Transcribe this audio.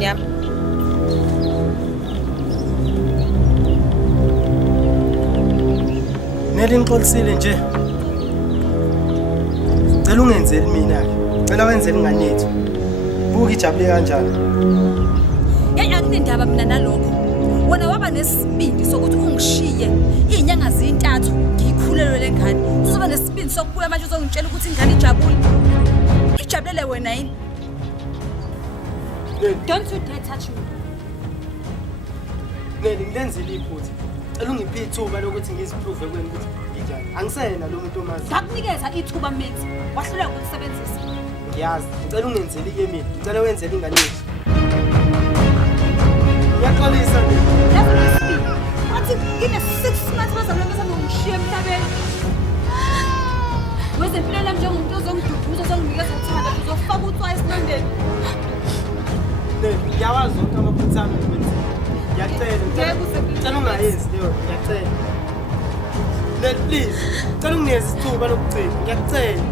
endlini yami. Neli ngixolisile nje. Cela ungenzeli mina ke. Cela wenzele ingane yethu. Buka ijabule kanjani. Hey akunendaba mina nalokho. Wena waba nesibindi sokuthi ungishiye izinyanga zintathu ngiyikhulelwe lengane. Uzoba nesibindi sokubuya manje uzongitshela ukuthi ingane ijabule. Ijabulele wena yini? Don't you dare touch me. Neli ngilenzile iphutha. Cela ungiphe ithuba lokuthi ngiziprove kweni ukuthi ngijani. Angisena lo muntu omazi. Ngakunikeza ithuba mate. Wahluleka ukulisebenzisa. Ngiyazi. Ngicela ungenzeli ke mina. Ngicela wenzele ingane yethu. Yaxolisa nje. Athi ngine 6 months bazamlomisa ngishiye emhlabeni. Wezempilo lami njengomuntu ozongiduduza ozonginikeza uthando uzofaka uthwa esilondeni. Ngiyawazi zonke amaphutha ami ngikwenza. Ngiyacela. Ngicela ungayenzi leyo. Ngiyacela. Let please. Cela unginikeze isithuba lokugcina. Ngiyacela.